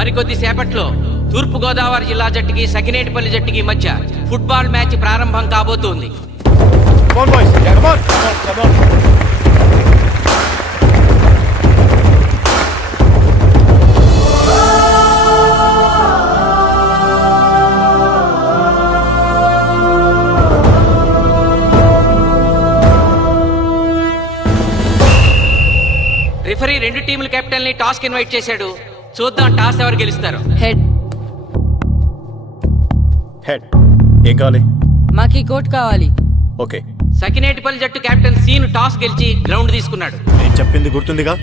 మరికొద్ది సేపట్లో తూర్పు గోదావరి జిల్లా జట్టుకి సకినేటిపల్లి జట్టుకి మధ్య ఫుట్బాల్ మ్యాచ్ ప్రారంభం కాబోతోంది. రిఫరీ రెండు టీముల కెప్టెన్ ని టాస్ కి ఇన్వైట్ చేశాడు. చూద్దాం టాస్ ఎవరు గెలుస్తారు. హెడ్. హెడ్. ఏం కావాలి? మాకి కోట్ కావాలి. ఓకే. సకినేటిపల్లి జట్టు కెప్టెన్ సీన్ టాస్ గెలిచి గ్రౌండ్ తీసుకున్నాడు. నేను చెప్పింది గుర్తుందిగా,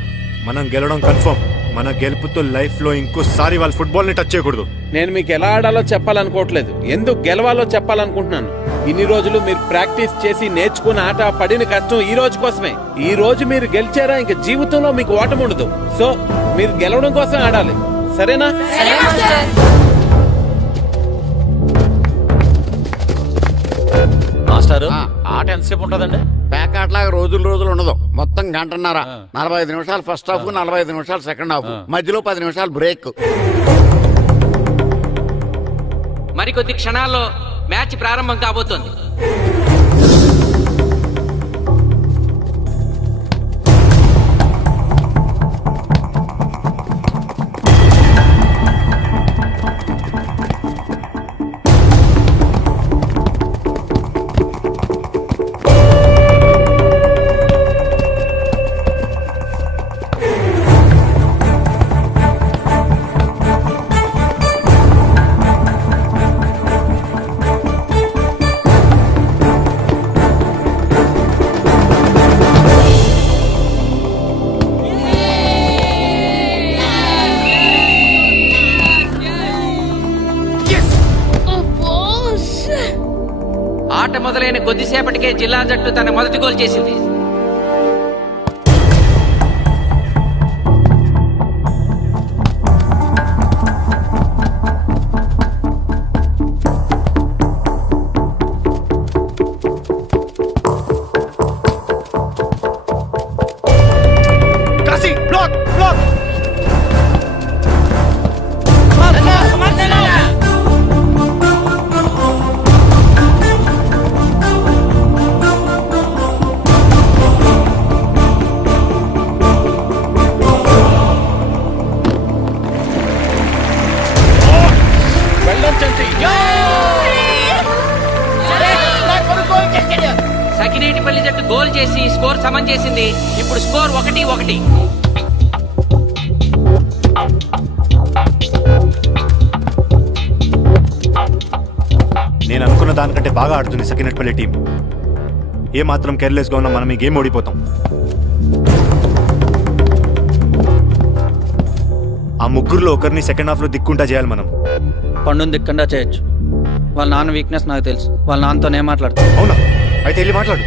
మనం గెలవడం కన్ఫర్మ్. మన గెలుపుతో లైఫ్ లో ఇంకోసారి వాళ్ళ ఫుట్బాల్ ని టచ్ చేయకూడదు. నేను మీకు ఎలా ఆడాలో చెప్పాలనుకోవట్లేదు, ఎందుకు గెలవాలో చెప్పాలనుకుంటున్నాను. ఇన్ని రోజులు మీరు ప్రాక్టీస్ చేసి నేర్చుకున్న ఆట పడిన కష్టం ఈ రోజు కోసమే. ఈ రోజు మీరు గెలిచారా ఇంక జీవితంలో మీకు ఓటమి ఉండదు. సో మీరు గెలవడం కోసం ఆడాలి, సరేనా? మాస్టారు, ఆట ఎంతసేపు ఉంటదండి? పేకాట్లాగా రోజులు ఉండదు. మొత్తం గంటన్నర. 45 నిమిషాలు ఫస్ట్ హాఫ్, 45 నిమిషాలు సెకండ్ హాఫ్, మధ్యలో 10 నిమిషాలు బ్రేక్. మరికొద్ది క్షణాల్లో మ్యాచ్ ప్రారంభం కాబోతోంది. ఆట మొదలైన కొద్దిసేపటికే జిల్లా జట్టు తన మొదటి గోల్ చేసింది. సకినేటిపల్లి జట్టు గోల్ చేసి స్కోర్ సమం చేసింది. ఇప్పుడు స్కోర్ 1-1. నేను అనుకున్న దానికంటే బాగా ఆడుతుంది సకినేటిపల్లి టీం. ఏ మాత్రం కేర్లెస్ గా ఉన్నా మనం ఈ గేమ్ ఓడిపోతాం. ఆ ముగ్గురులో ఒకరిని సెకండ్ హాఫ్ లో దిక్కుంటా చేయాలి మనం. పండుని దిక్కుండా చేయొచ్చు. వాళ్ళ నాన్న వీక్నెస్ నాకు తెలుసు. వాళ్ళ నాన్నతోనే మాట్లాడతాను. అవునా? అయితే వెళ్ళి మాట్లాడు.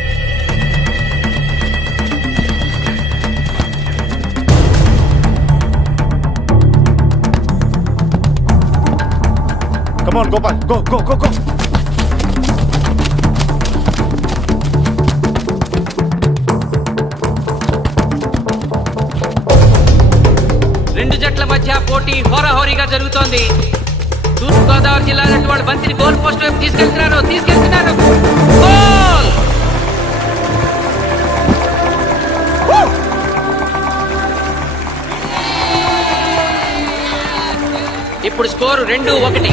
Come on, Gopal. Go. రెండు జట్ల మధ్య పోటీ హోరాహోరీగా జరుగుతోంది. తూర్పు గోదావరి జిల్లా జట్టు వాళ్ళు బంతిని గోల్ పోస్ట్ వైపు తీసుకెళ్తున్నారు. గోల్! ఇప్పుడు స్కోరు 2-1.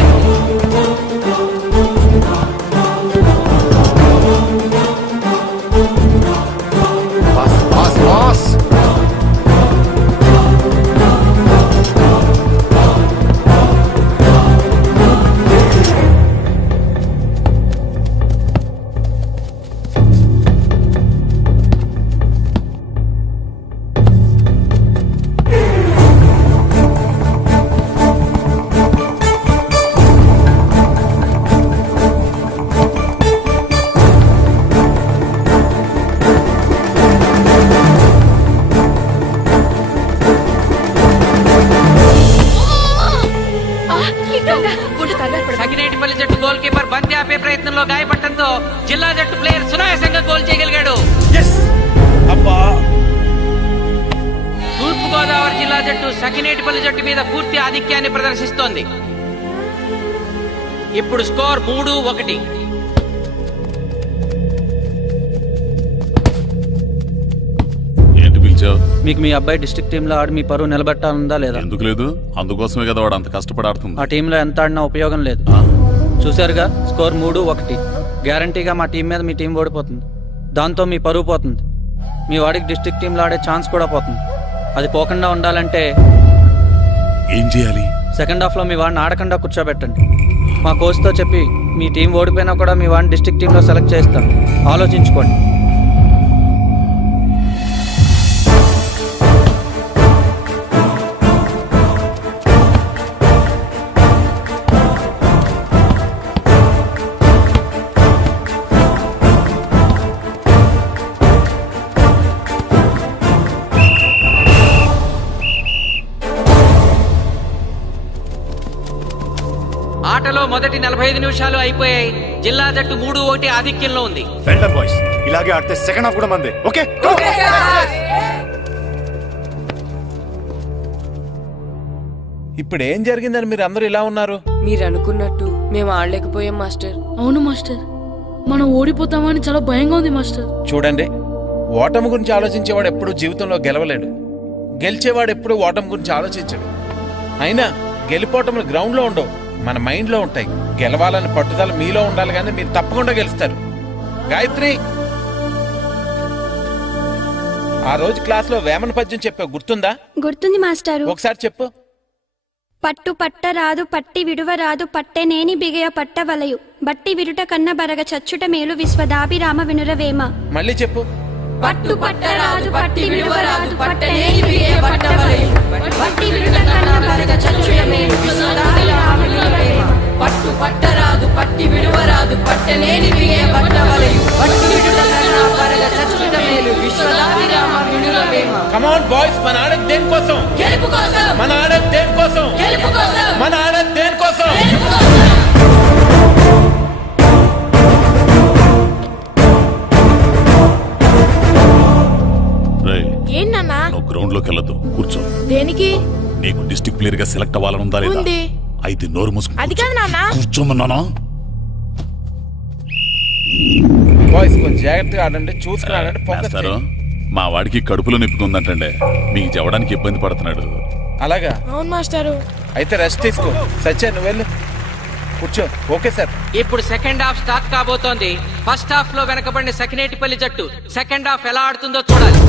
సకినేటిపల్లి జట్టు గోల్ కీపర్ బంతి ఆపే ప్రయత్నంలో గాయపడటంతో జిల్లా జట్టు ప్లేయర్ సునాయాసంగా గోల్ చేయగలిగాడు. అబ్బా! తూర్పు తూర్పుగోదావరి జిల్లా జట్టు సకినేటిపల్లి జట్టు మీద పూర్తి ఆధిక్యాన్ని ప్రదర్శిస్తోంది. ఇప్పుడు స్కోర్ 3-1. ఏంటి పిలిచావు? మీకు మీ అబ్బాయి డిస్ట్రిక్ట్ టీంలో ఆడి మీ పరువు నిలబెట్టాలందా లేదా? ఎందుకు లేదు? అందుకోసమే కదా వాడు అంత కష్టపడి ఆడుతుంది. ఆ టీంలో ఎంత ఆడినా ఉపయోగం లేదు. చూశారుగా, స్కోర్ 3-1. గ్యారంటీగా మా టీం మీద మీ టీం ఓడిపోతుంది. దాంతో మీ పరువు పోతుంది. మీ వాడికి డిస్ట్రిక్ట్ టీంలో ఆడే ఛాన్స్ కూడా పోతుంది. అది పోకుండా ఉండాలంటే ఏం చేయాలి? సెకండ్ హాఫ్లో మీ వాడిని ఆడకుండా కూర్చోబెట్టండి. మా కోచ్తో చెప్పి మీ టీం ఓడిపోయినా కూడా మీ వాడిని డిస్ట్రిక్ట్ టీంలో సెలెక్ట్ చేస్తాను. ఆలోచించుకోండి. ఆటలో మొదటి 45 నిమిషాలు అయిపోయాయి. జిల్లా జట్టు 3-1 ఆధిక్యంలో ఉంది. వెల్డన్ బాయ్స్, ఇలాగే ఆడితే సెకండ్ హాఫ్ కూడా మందే. ఓకే, ఇప్పుడు ఏం జరిగిందని మీరు అందరూ ఇలా ఉన్నారు? మీరు అనుకున్నట్టు మేము ఆడలేకపోయాం మాస్టర్. అవును మాస్టర్, మనం ఓడిపోతామని చాలా భయంగా ఉంది మాస్టర్. చూడండి, ఓటమి గురించి ఆలోచించేవాడు ఎప్పుడు జీవితంలో గెలవలేడు. గెలిచేవాడు ఎప్పుడు ఓటమి గురించి ఆలోచించడు. అయినా గెలిపోవటంలో గ్రౌండ్లో ఉండవు, మన మైండ్లో ఉంటాయి. గెలవాలని పట్టుదల మీలో ఉండాలి, కానీ మీరు తప్పకుండా గెలుస్తారు. గాయత్రి, ఆ రోజు క్లాస్లో వేమన పద్యం చెప్పావు, గుర్తుందా? గుర్తుంది మాస్టారు. ఒకసారి చెప్పు. పట్టు పట్టరాదు పట్టి విడువరాదు పట్టెనేని బిగయ పట్టవలయు బట్టి విరుట కన్న బరగ చచ్చుట మేలు విశ్వదాభిరామ వినురవేమ. మళ్ళీ చెప్పు. పట్టు పట్టరాదు పట్టి విడువరాదు పట్టనేని బిగే పట్టవలయు బట్టి విరుట కన్న బరగ చచ్చుట మేలు విశ్వదాభిరామ వినురవేమ. పట్టు పట్టరాదు పట్టి విడువరాదు పట్టనేని బిగే పట్టవలయు పట్టు విడుట కన్నా పరగ చచ్చుట మేలు విశ్వదాభిరామ వినురవేమ. కమ్ ఆన్ బాయ్స్, మన ఆడేది దేనికోసం? గెలుపు కోసం. మన ఆడేది దేనికోసం? గెలుపు కోసం. మన ఆడేది దేనికోసం? గెలుపు కోసం. రేయ్, ఏంటన్నా? నువ్వు గ్రౌండ్ లోకి వెళ్ళదు, కూర్చో. దేనికి? నీకు డిస్ట్రిక్ట్ ప్లేయర్ గా సెలెక్ట్ అవ్వాలనుందా లేదా? ఉంది. అయితే నోరు మూసుకుని అది కాదు నాన్న. కూర్చోమన్నానా? బాయ్స్ కొంచెం జాగ్రత్తగా ఆడండి, చూసుకుని ఆడండి, ఫోకస్ మాస్టారు, చేయండి. మా వాడికి కడుపులో నొప్పిగా ఉందంటండి. మీకు చెప్పడానికి ఇబ్బంది పడుతున్నాడు. అలాగా? అవును మాస్టారు. అయితే రెస్ట్ తీసుకో. సత్య, నువ్వు వెళ్ళు, కూర్చో. Okay sir. ఇప్పుడు సెకండ్ హాఫ్ స్టార్ట్ కాబోతోంది. ఫస్ట్ హాఫ్ లో వెనకబడిన సకినేటిపల్లి జట్టు సెకండ్ హాఫ్ ఎలా ఆడుతుందో చూడాలి.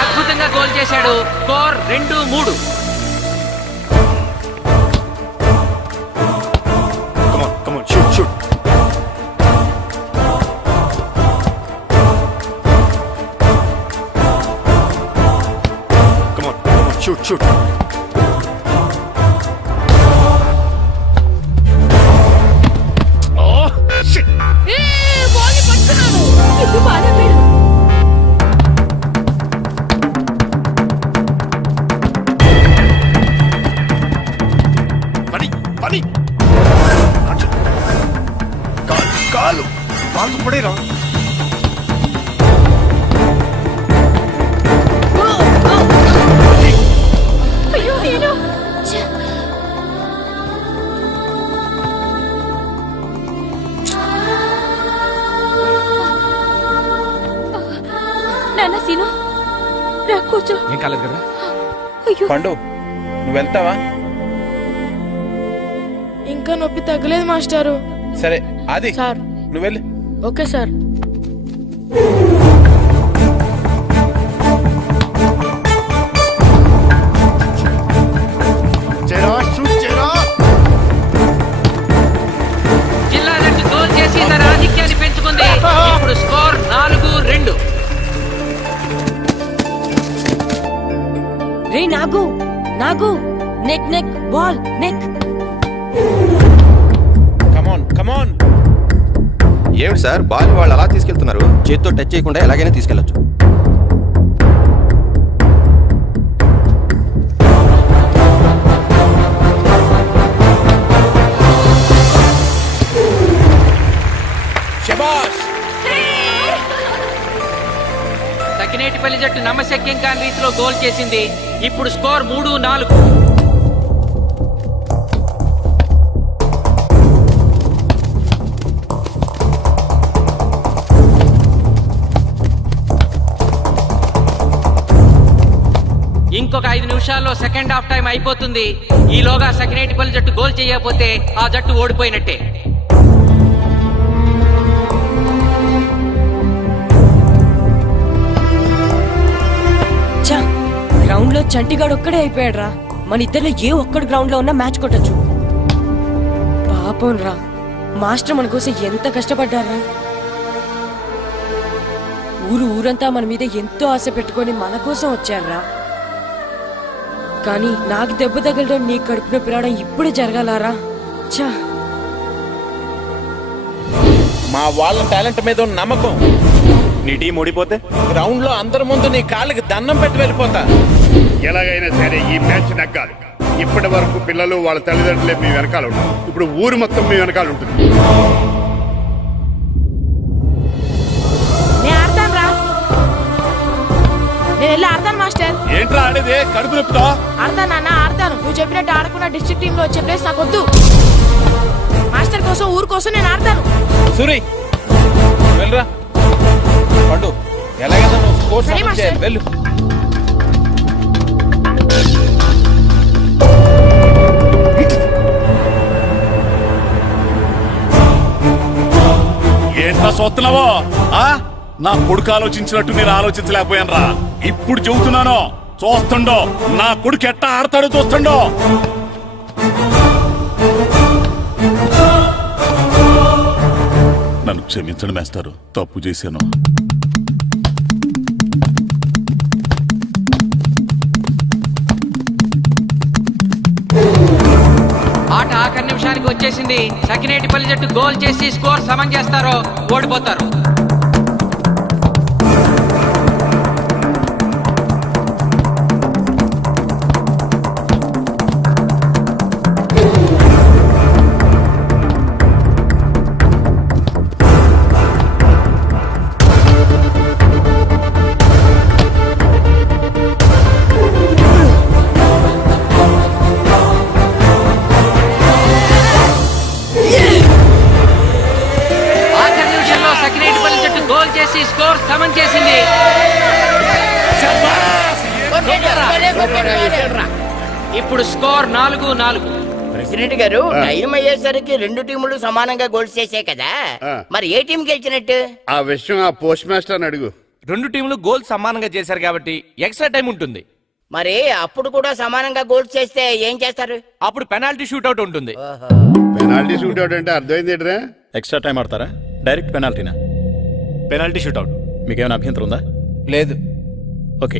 అద్భుతంగా గోల్ చేశాడు. Score 2-3. come on, shoot. Come on, shoot. Oh, shit. ఇది బాగా పేరు. పని కాలు పడేరా. అయ్యో నేను నాన్న సీను, రా కూర్చో. ఏం కాలేదు కదా? అయ్యో, పండు, నువ్వు వెళ్తావా? ఇంకా నొప్పి తగ్గలేదు మాస్టారు. సరే, ఆది సార్. నువ్వు వెళ్ళు. Okay sir. షూట్ చేయరా. జిల్లా జట్టు గోల్ నాగు నెక్ నెక్ బాల్ నెక్. కమాన్ కమాన్. ఏమిటి సార్ బాల్ వాళ్ళు అలా తీసుకెళ్తున్నారు? చేతితో టచ్ చేయకుండా ఎలాగైనా తీసుకెళ్లొచ్చు. శబాష్. సకినేటిపల్లి జట్టు నమ్మశక్యం కాని రీతిలో గోల్ చేసింది. ఇప్పుడు స్కోర్ 3-4. ఇంకొక 5 నిమిషాల్లో సెకండ్ హాఫ్ టైం అయిపోతుంది. ఈలోగా సకినేటిపల్లి జట్టు గోల్ చేయకపోతే ఆ జట్టు ఓడిపోయినట్టే. గ్రౌండ్ లో చంటిగాడు ఒక్కడే అయిపోయాడు రా. మన ఇద్దరిలో ఏ ఒక్కడు గ్రౌండ్ లో ఉన్నా మ్యాచ్ కొట్టచ్చు. పాపం రా, మాస్టర్ మన కోసం ఎంత కష్టపడ్డారా. ఊరంతా మన మీద ఎంతో ఆశ పెట్టుకొని మన కోసం వచ్చారా. కానీ నాకు దెబ్బ తగలడం, నీ కడుపున పిలవడం ఇప్పుడే జరగాలారా. చా, మా వాళ్ళ టాలెంట్ మీద ఉన్న నమ్మకం. నీ టీం ఓడిపోతే గ్రౌండ్ లో అందరి ముందు నీ కాళ్ళకి దండం పెట్టి వెళ్ళిపోతా. ఎలాగైనా సరే ఈ మ్యాచ్ నగ్గాలి. ఇప్పటి వరకు పిల్లలు వాళ్ళ తల్లిదండ్రులే మీ వెనకాల ఉంటారు. ఇప్పుడు ఊరు మొత్తం మీ వెనకాల ఉంటుంది. నేను వెళ్ళి ఆడతాను మాస్టర్. ఏంట్రా ఆడేది? కడుపు నొప్పుతో ఆడతాను నాన్న, ఆడతాను. నువ్వు చెప్పినట్టు ఆడుకున్న డిస్ట్రిక్ట్ టీమ్ లో వచ్చే ప్లేస్ నాకు వద్దు. మాస్టర్ కోసం, ఊరు కోసం నేను ఆడతాను. సూరి వెళ్ళరా. పండు ఎలాగైనా నువ్వు స్కోర్ సరే సమన్ చేయాలి. మాస్టర్. వెళ్ళు. ఏంట్రా చూస్తున్నావో? నా కొడుకు ఆలోచించినట్టు నేను ఆలోచించలేకపోయాను రా. ఇప్పుడు చెబుతున్నాను, చూస్తుండో నా కొడుకు ఎట్టా ఆడతాడో చూస్తుండో. నన్ను క్షమించండి మేస్తారు, తప్పు చేశాను. ఆట ఆఖరి నిమిషానికి వచ్చేసింది. సకినేటిపల్లి జట్టు గోల్ చేసి స్కోర్ సమం చేస్తారో ఓడిపోతారు. స్కోర్ సమన్ చేసింది. ఇప్పుడు స్కోర్ 4-4. ప్రెసిడెంట్ గారు, టైం అయ్యేసరికి రెండు టీములు సమానంగా గోల్స్ చేసే కదా, మరి ఏ టీం గెలిచినట్టు? ఆ విషయం ఆ పోస్ట్ మాస్టర్ అడుగు. రెండు టీములు గోల్ సమానంగా చేశారు కాబట్టి ఎక్స్ట్రా టైం ఉంటుంది. మరి అప్పుడు కూడా సమానంగా గోల్స్ చేస్తే ఏం చేస్తారు? అప్పుడు పెనాల్టీ షూట్అవుట్ ఉంటుంది. పెనాల్టీ షూట్అవుట్ అంటే అర్థమైంది ఏంట్రా? ఎక్స్ట్రా టైం ఆడతారా? డైరెక్ట్ పెనాల్టీనా? Penalty shootout. మీకేమైనా అభ్యంతరం ఉందా? లేదు. ఓకే.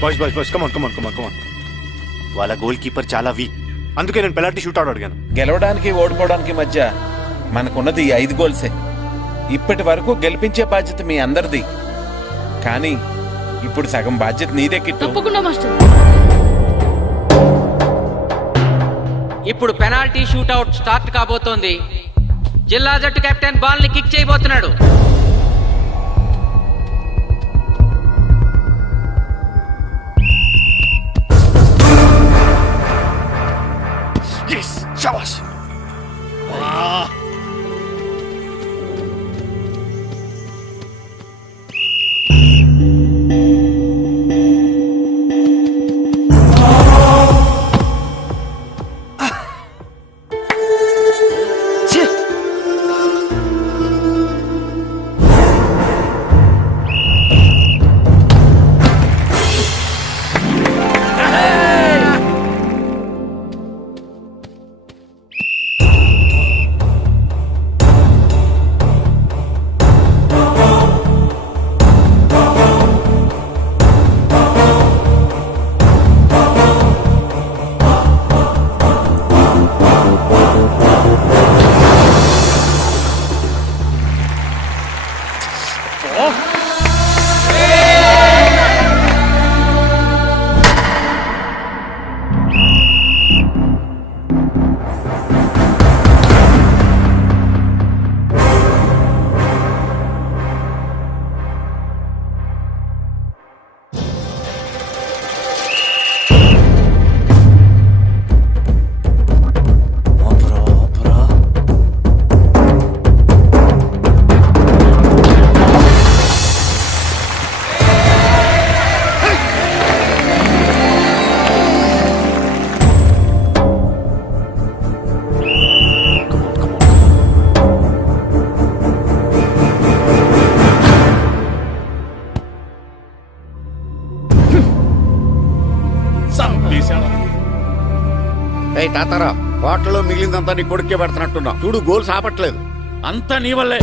Boys come on. వాళ్ళ గోల్ కీపర్ చాలా వీక్, అందుకే నేను పెనాల్టీ షూట్అవుట్ అడిగాను. గెలవడానికి ఓడిపోవడానికి మధ్య మనకున్నది ఈ 5 గోల్సే. ఇప్పటి వరకు గెలిపించే బాధ్యత మీ అందరిది, కానీ ఇప్పుడు సగం బాధ్యత నీదే కిట్టు. తప్పకుండా మాస్టర్. ఇప్పుడు పెనాల్టీ షూట్అవుట్ స్టార్ట్ కాబోతోంది. జిల్లా జట్టు కెప్టెన్ బాల్ ని కిక్ చేయబోతున్నాడు. తాతారా హోటల్లో మిగిలిందంతా నీ కొడుకే పెడుతున్నట్టున్నావు చూడు, గోల్స్ ఆపట్లేదు. అంతా నీ వల్లే.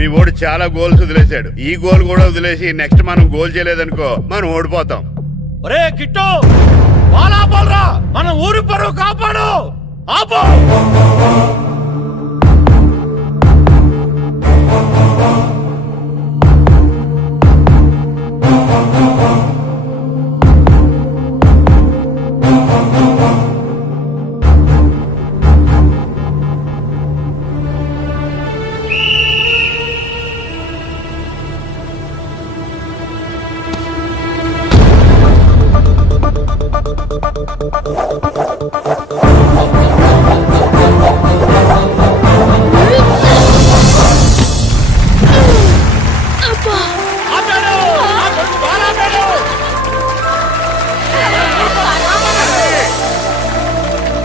మీ ఓడి చాలా గోల్స్ వదిలేశాడు. ఈ గోల్ కూడా వదిలేసి నెక్స్ట్ మనం గోల్ చేయలేదనుకో మనం ఓడిపోతాం. ఒరే కిట్టు, బాల్ ఆపాలరా, మన ఊరి పరువు కాపాడు. ఆపో.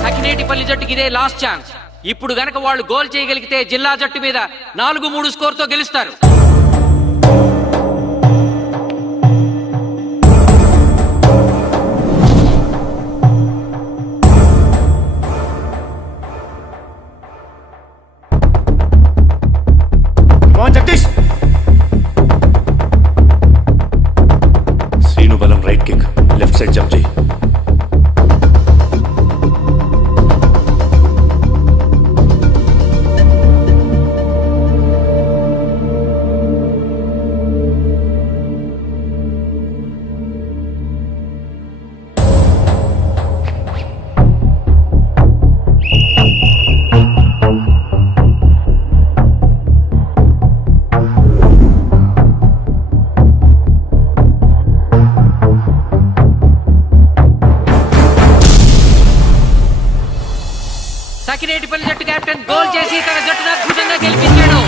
సకినేటిపల్లి జట్టుకి ఇదే లాస్ట్ ఛాన్స్. ఇప్పుడు గనక వాళ్ళు గోల్ చేయగలిగితే జిల్లా జట్టు మీద 4-3 స్కోర్ తో గెలుస్తారు. జగదీష్, శ్రీను బలం right kick, left side jump చేయి. సకినేటిపల్లి జట్టు కెప్టెన్ గోల్ చేసి తన జట్టును అద్భుతంగా గెలిపించాడు.